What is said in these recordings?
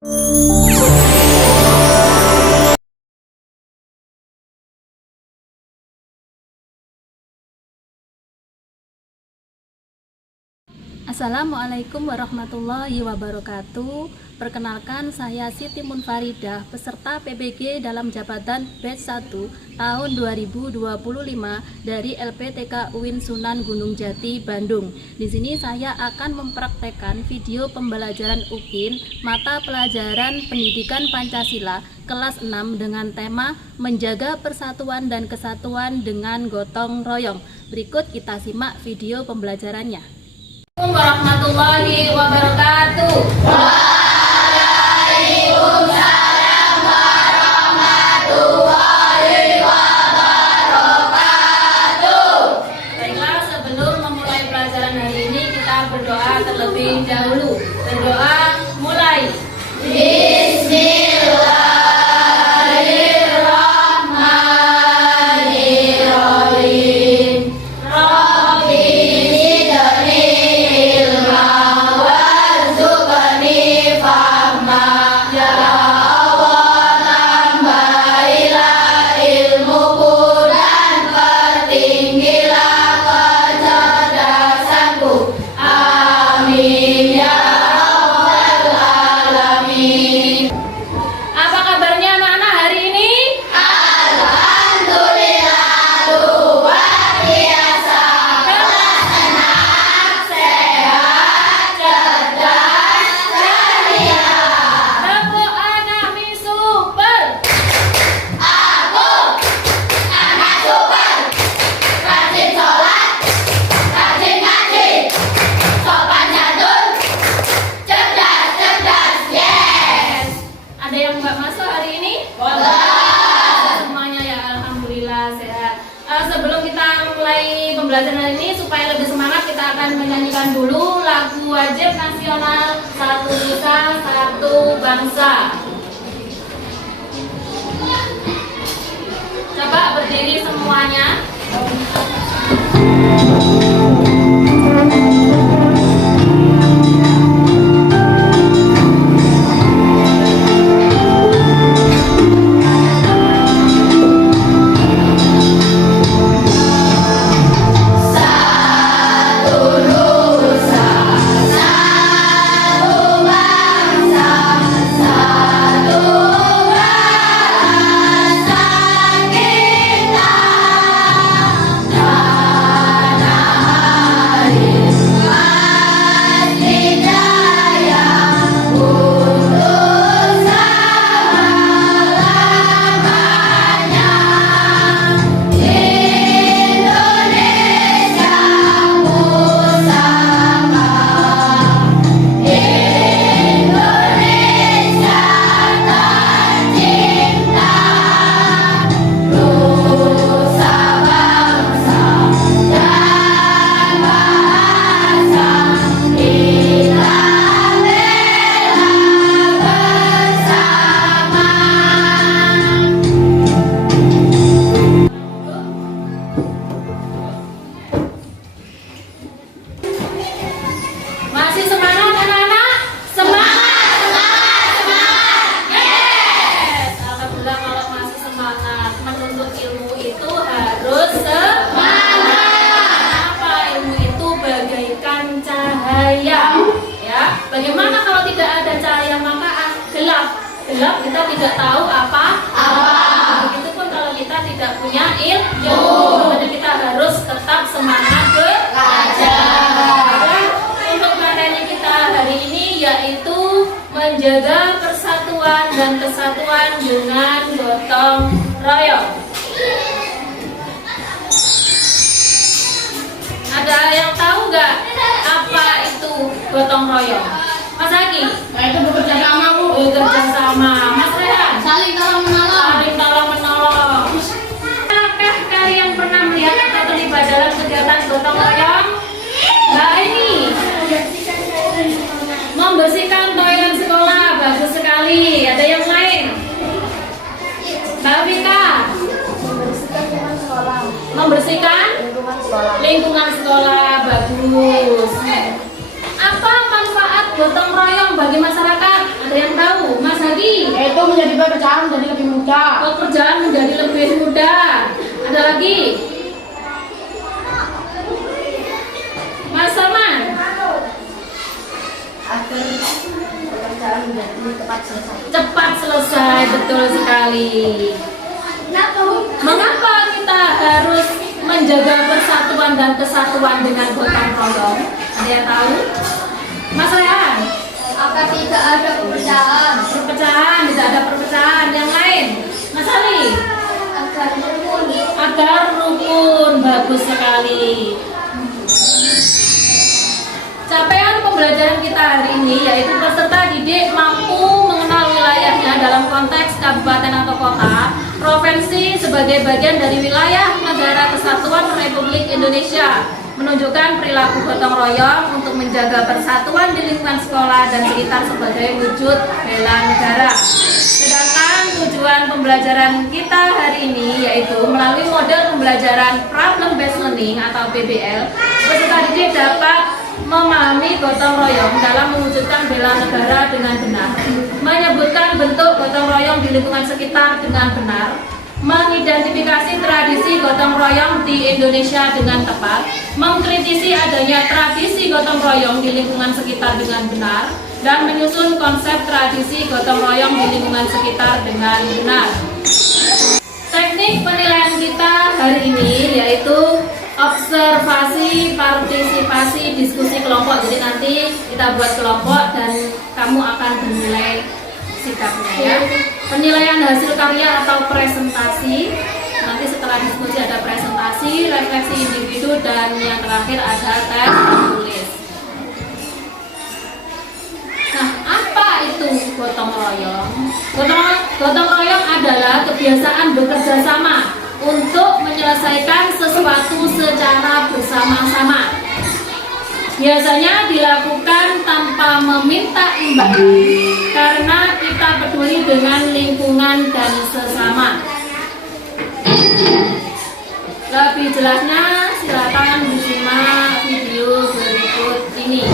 Assalamualaikum warahmatullahi wabarakatuh. Perkenalkan, saya Siti Munfaridah, peserta PBG dalam jabatan batch 1 tahun 2025 dari LPTK UIN Sunan Gunung Jati, Bandung. Di sini saya akan mempraktekkan video pembelajaran UKIN mata pelajaran Pendidikan Pancasila kelas 6 dengan tema Menjaga Persatuan dan Kesatuan dengan Gotong Royong. Berikut kita simak video pembelajarannya. Warahmatullahi wabarakatuh. Waalaikumsalam warahmatullahi wabarakatuh. Baiklah, sebelum memulai pelajaran hari ini kita berdoa terlebih dahulu. Berdoa, mulai. Bismillahirrahmanirrahim. Rabbi zidni ilma warzuqni fahma. Ya Allah, tambahilah ilmuku dan pertinggilah kecerdasanku. Amin ya rabbal alamin. Apa kabarnya anak-anak hari ini? Alhamdulillah luar biasa. Kelas 6 sehat, cerdas, ceria. Tepuk anak mi super. Aku anak super, rajin sholat, rajin ngaji, sopan santun, cerdas, yes. Ada yang nggak masuk hari ini? Semuanya ya, alhamdulillah sehat. Sebelum kita mulai pembelajaran hari ini, supaya lebih semangat, kita akan menyanyikan dulu lagu wajib nasional Satu Nusa Satu Bangsa. Coba berdiri semuanya. Satu nusa, satu bangsa, satu bahasa kita. Tanah air pasti jaya untuk selama-lamanya. Indonesia pusaka, Indonesia tercinta, nusa bangsa dan bahasa kita bela bersama. Masih semangat anak-anak? Semangat! Yes! Alhamdulillah kalau masih semangat. Menuntut ilmu itu harus semangat. Apa ilmu itu bagaikan cahaya. Ya, bagaimana kalau tidak ada cahaya maka gelap. Gelap kita tidak tahu apa. Begitupun kalau kita tidak punya ilmu. Makanya kita harus tetap semangat belajar. Untuk materi kita hari ini yaitu menjaga persatuan dan kesatuan dengan gotong royong. Ada yang tahu nggak apa itu gotong royong? Mas Aki? Itu bekerja sama, Bu. Bekerja sama. Mas Rehan? Saling tolong menolong. Saling tolong menolong. Apakah kalian pernah melihat atau terlibat dalam kegiatan gotong royong? Nah, ini membersihkan toilet sekolah, bagus sekali. Ada yang lain? Mbak Vika? Membersihkan lingkungan sekolah, bagus. Apa manfaat gotong royong bagi masyarakat? Ada yang tahu? Zaki? Yaitu menjadi pekerjaan menjadi lebih mudah. Pekerjaan menjadi lebih mudah. Ada lagi? Mas Salman? Agar pekerjaan menjadi cepat selesai. Cepat selesai, betul sekali. Mengapa kita harus menjaga persatuan dan kesatuan dengan gotong royong? Ada yang tahu? Mas Rehan? Agar tidak ada perpecahan. Perpecahan, tidak ada perpecahan. Yang lain? Mas Ali? Agar rukun. Agar rukun, bagus sekali. Capaian pembelajaran kita hari ini yaitu peserta didik mampu mengenal wilayahnya dalam konteks kabupaten atau kota, provinsi sebagai bagian dari wilayah negara kesatuan Republik Indonesia, menunjukkan perilaku gotong royong untuk menjaga persatuan di lingkungan sekolah dan sekitar sebagai wujud bela negara. Sedangkan tujuan pembelajaran kita hari ini yaitu melalui model pembelajaran problem based learning atau PBL, peserta didik dapat memahami gotong royong dalam mewujudkan bela negara dengan benar, menyebutkan bentuk gotong royong di lingkungan sekitar dengan benar, mengidentifikasi tradisi gotong royong di Indonesia dengan tepat, mengkritisi adanya tradisi gotong royong di lingkungan sekitar dengan benar, dan menyusun konsep tradisi gotong royong di lingkungan sekitar dengan benar. Teknik penilaian kita hari ini yaitu observasi, partisipasi, diskusi kelompok. Jadi nanti kita buat kelompok dan kamu akan menilai sikapnya ya. Penilaian hasil karya atau presentasi. Nanti setelah diskusi ada presentasi, refleksi individu, dan yang terakhir ada tes tulis. Nah, apa itu gotong royong? Gotong royong adalah kebiasaan bekerja sama untuk menyelesaikan sesuatu secara bersama-sama. Biasanya dilakukan tanpa meminta imbalan karena kita peduli dengan lingkungan dan sesama. Lebih jelasnya silakan disimak video berikut ini.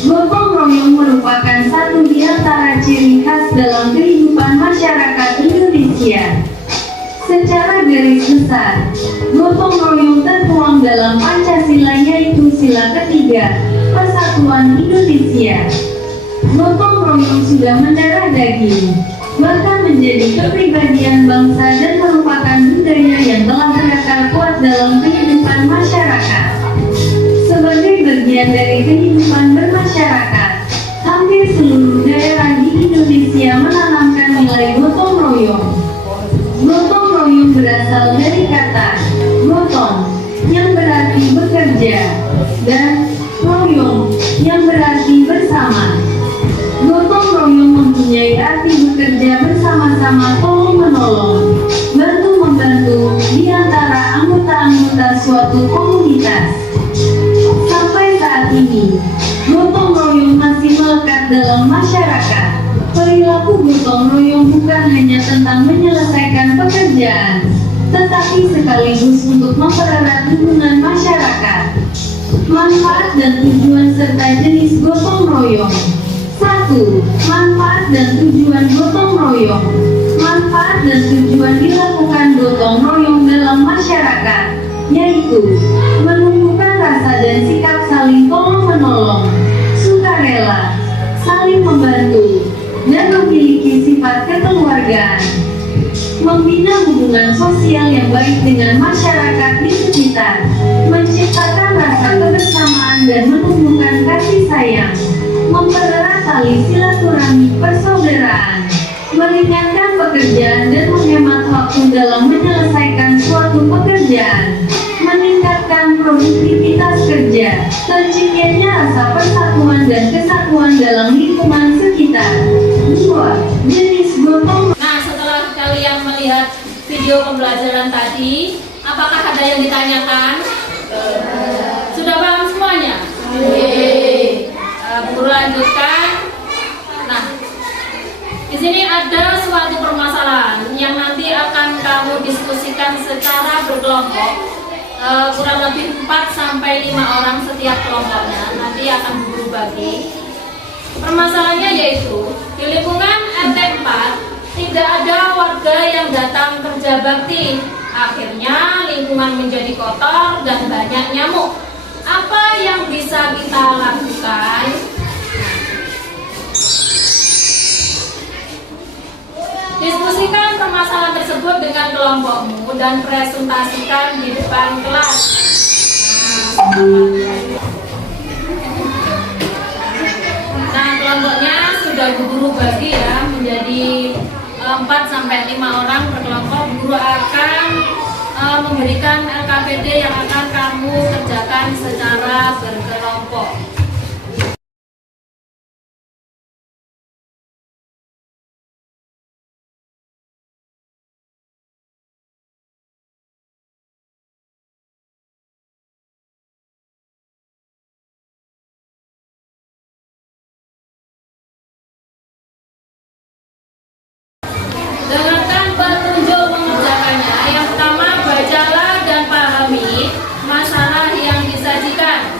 Gotong royong merupakan satu di antara ciri khas dalam kehidupan masyarakat Indonesia. Secara garis besar, gotong royong tertuang dalam Pancasila yaitu sila ketiga, Persatuan Indonesia. Gotong royong sudah mendarah daging, bahkan menjadi kepribadian bangsa dan merupakan budaya yang telah berakar kuat dalam kehidupan masyarakat. Sebagai bagian dari kehidupan bermasyarakat, hampir seluruh daerah di Indonesia menanamkan nilai gotong royong. Gotong royong berasal dari kata gotong, yang berarti bekerja, dan royong, yang berarti bersama. Gotong royong mempunyai arti bekerja bersama-sama, tolong-menolong, bantu-membantu di antara anggota-anggota suatu komunitas. Saat ini, gotong royong masih melekat dalam masyarakat. Perilaku gotong royong bukan hanya tentang menyelesaikan pekerjaan, tetapi sekaligus untuk mempererat hubungan masyarakat. Manfaat dan tujuan serta jenis gotong royong. 1. Manfaat dan tujuan gotong royong. Manfaat dan tujuan dilakukan gotong royong dalam masyarakat, yaitu menumbuhkan rasa dan sikap saling tolong-menolong, sukarela, saling membantu, dan memiliki sifat kekeluargaan. Membina hubungan sosial yang baik dengan masyarakat di sekitar, menciptakan rasa kebersamaan dan menumbuhkan kasih sayang, mempererat tali silaturahmi persaudaraan, meringankan pekerjaan dan menghemat waktu dalam menyelesaikan suatu pekerjaan, meningkatkan produktivitas kerja, terciptanya rasa persatuan dan kesatuan dalam lingkungan sekitar. 2. Jenis gotong. Nah, setelah kalian melihat video pembelajaran tadi, Apakah ada yang ditanyakan? Sudah paham semuanya? Guru lanjutkan. Nah, di sini ada suatu permasalahan yang nanti akan kamu diskusikan secara berkelompok, kurang lebih 4 sampai 5 orang setiap kelompoknya. Nanti akan guru bagi. Permasalahannya yaitu di lingkungan RT 4 tidak ada warga yang datang kerja bakti. Akhirnya lingkungan menjadi kotor dan banyak nyamuk. Apa yang bisa kita lakukan? Diskusikan permasalahan tersebut dengan kelompokmu dan presentasikan di depan kelas. Nah, kelompoknya sudah guru bagi ya menjadi 4 sampai 5 orang per kelompok. Guru akan memberikan LKPD yang akan kamu kerjakan secara berkelompok. Dengarkan petunjuk mengerjakannya. Yang pertama, bacalah dan pahami masalah yang disajikan.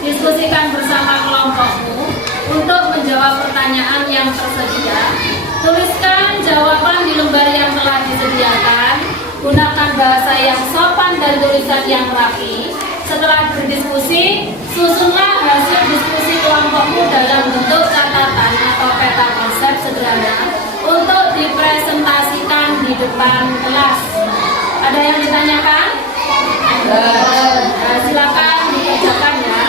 Diskusikan bersama kelompokmu untuk menjawab pertanyaan yang tersedia. Tuliskan jawaban di lembar yang telah disediakan. Gunakan bahasa yang sopan dan tulisan yang rapi. Setelah berdiskusi, susunlah hasil diskusi kelompokmu dalam bentuk catatan atau peta konsep sederhana untuk dipresentasikan di depan kelas. Ada yang ditanyakan? Nah, silakan dikerjakan ya.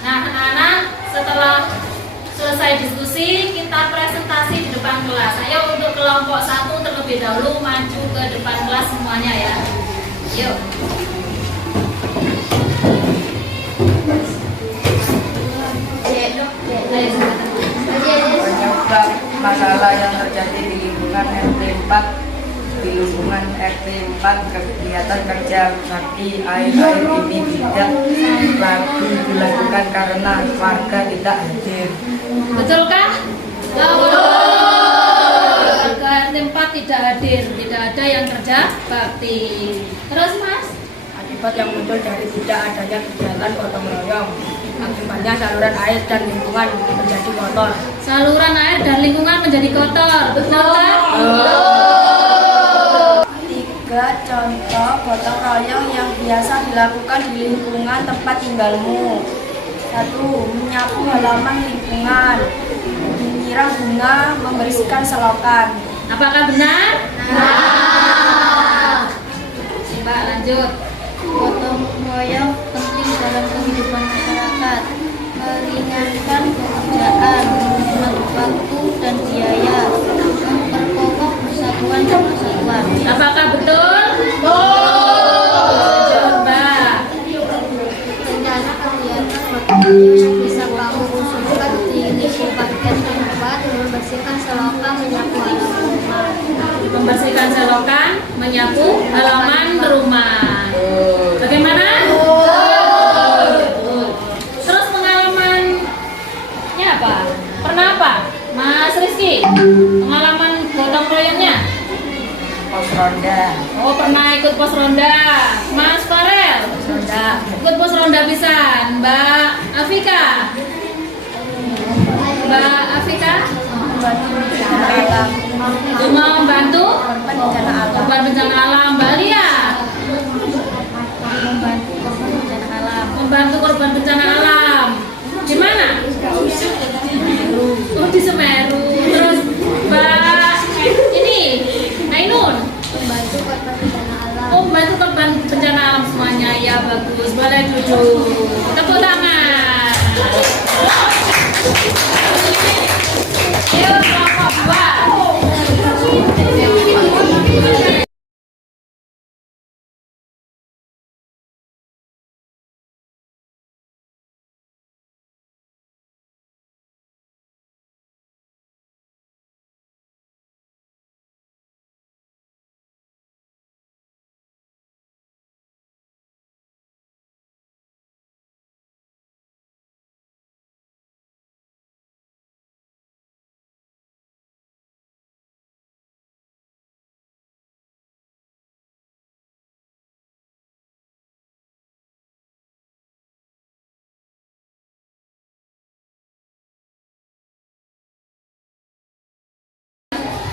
Nah, anak-anak, setelah selesai diskusi, kita presentasi di depan kelas. Ayo untuk kelompok 1 terlebih dahulu maju ke depan kelas semuanya ya. Yuk. Penyebab masalah yang terjadi di lingkungan RT 4. Di lingkungan RT 4 kegiatan kerja bakti air-air ini tidak lagi dilakukan karena warga tidak hadir. Betulkah? Warga RT 4 tidak hadir, tidak ada yang kerja bakti. Terus Mas? Akibat yang muncul dari tidak adanya kegiatan gotong royong, akibatnya saluran air dan lingkungan menjadi kotor. Saluran air dan lingkungan menjadi kotor. Betulkah? Tiga contoh gotong royong yang biasa dilakukan di lingkungan tempat tinggalmu. 1. Menyapu halaman lingkungan, menyiram bunga, membersihkan selokan. Apakah benar? Nah. Mbak lanjut. Gotong royong penting dalam kehidupan masyarakat, meringankan pekerjaan, menghemat waktu dan biaya, memperkokoh persatuan dan persatuan. Apakah betul? Lanjut, Mbak. Rencana kegiatan gotong royong yang bisa kamu usulkan di lingkungan RT 4, membersihkan selokan, menyapu halaman rumah. Membersihkan selokan, menyapu halaman rumah. Bagaimana? Terus pengalamannya apa? Pernah apa? Mas Rizky, pengalaman gotong royongnya? Pos ronda. Oh, pernah ikut pos ronda. Mas Farel? Ronda. Ikut pos ronda pisan. Mbak Afika? Mbak Afika? Cuma membantu korban bencana alam. Mbak Lia? membantu korban bencana alam. Membantu korban bencana alam. Di mana? Oh, di Semeru. Terus Mbak ini Ainun Membantu korban bencana alam. oh, membantu korban bencana alam semuanya. Ya bagus. Boleh duduk. Tepuk tangan. Yuk, kelompok 2.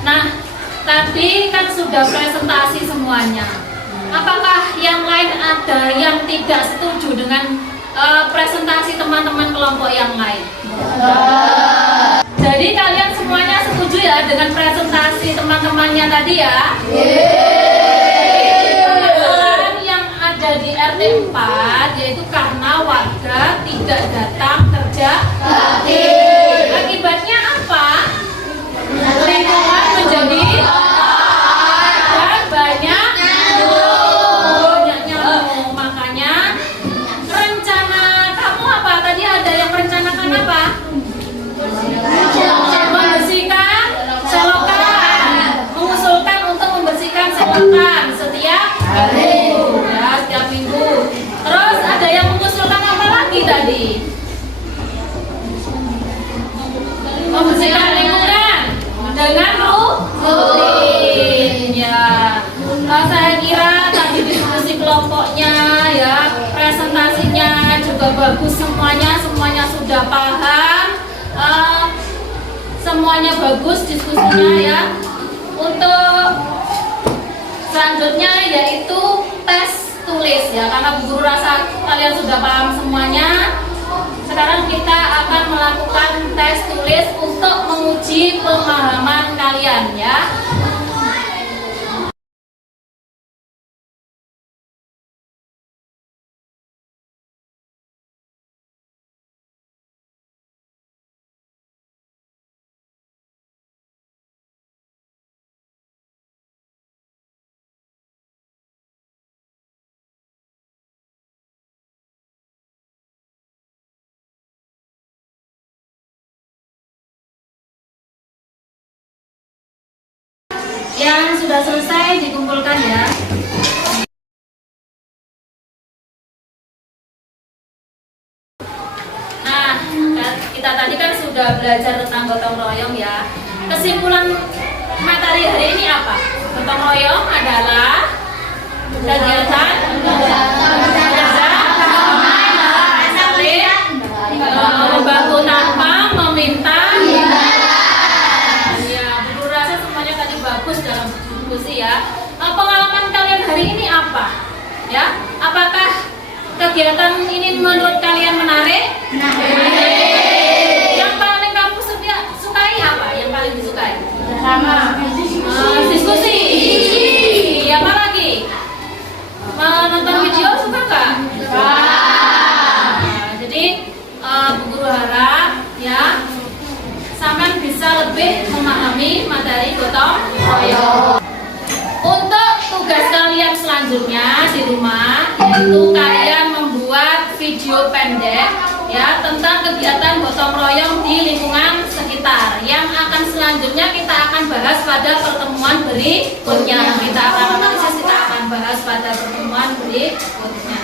Nah, tadi kan sudah presentasi semuanya. Apakah yang lain ada yang tidak setuju dengan presentasi teman-teman kelompok yang lain? Jadi kalian semuanya setuju ya dengan presentasi teman-temannya tadi ya? Permasalahan yang ada di RT 4 yaitu karena warga tidak datang kerja bakti. Akibatnya apa? Lingkungan menjadi dan banyak nyamuk. Makanya rencana kamu apa? Tadi ada yang merencanakan apa? Membersihkan selokan. Mengusulkan untuk membersihkan selokan setiap hari. Ya, setiap minggu. Terus ada yang mengusulkan apa lagi tadi? Membersihkan lingkungan dengan rutin ya. Saya kira tadi diskusi kelompoknya ya, presentasinya juga bagus semuanya sudah paham, semuanya bagus diskusinya ya. Untuk selanjutnya yaitu tes tulis ya, karena Bu Guru rasa kalian sudah paham semuanya. Sekarang kita akan melakukan tes tulis untuk menguji pemahaman kalian ya. Yang sudah selesai dikumpulkan ya. Nah, kita tadi kan sudah belajar tentang gotong royong ya. Kesimpulan materi hari ini apa? Gotong royong adalah kegiatan membantu tanpa meminta. Bagus dalam diskusi ya. Pengalaman kalian hari ini apa? Ya, apakah kegiatan ini menurut kalian menarik? Yang paling kamu sukai apa? Yang paling disukai? Sama. Diskusi. Apa lagi? Menonton video suka nggak? Jadi Bu Guru harap ya, sampai bisa lebih memahami materi gotong royong. Untuk tugas kalian selanjutnya di rumah yaitu kalian membuat video pendek ya tentang kegiatan gotong royong di lingkungan sekitar. Yang akan selanjutnya kita akan bahas pada pertemuan berikutnya. Kita akan bahas pada pertemuan berikutnya.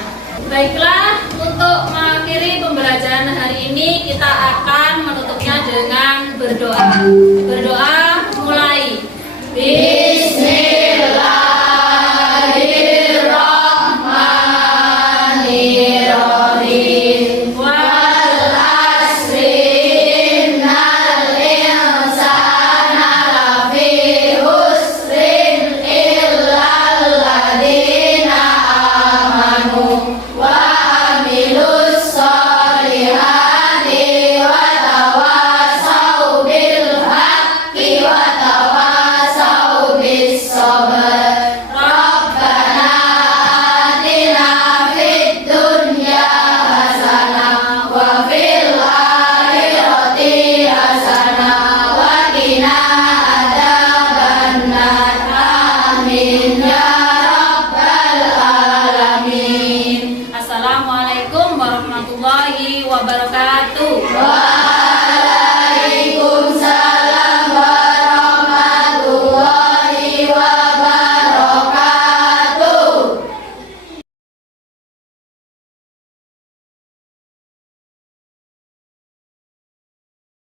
Baiklah, untuk mengakhiri pembelajaran hari ini kita akan menutupnya dengan berdoa. Berdoa mulai.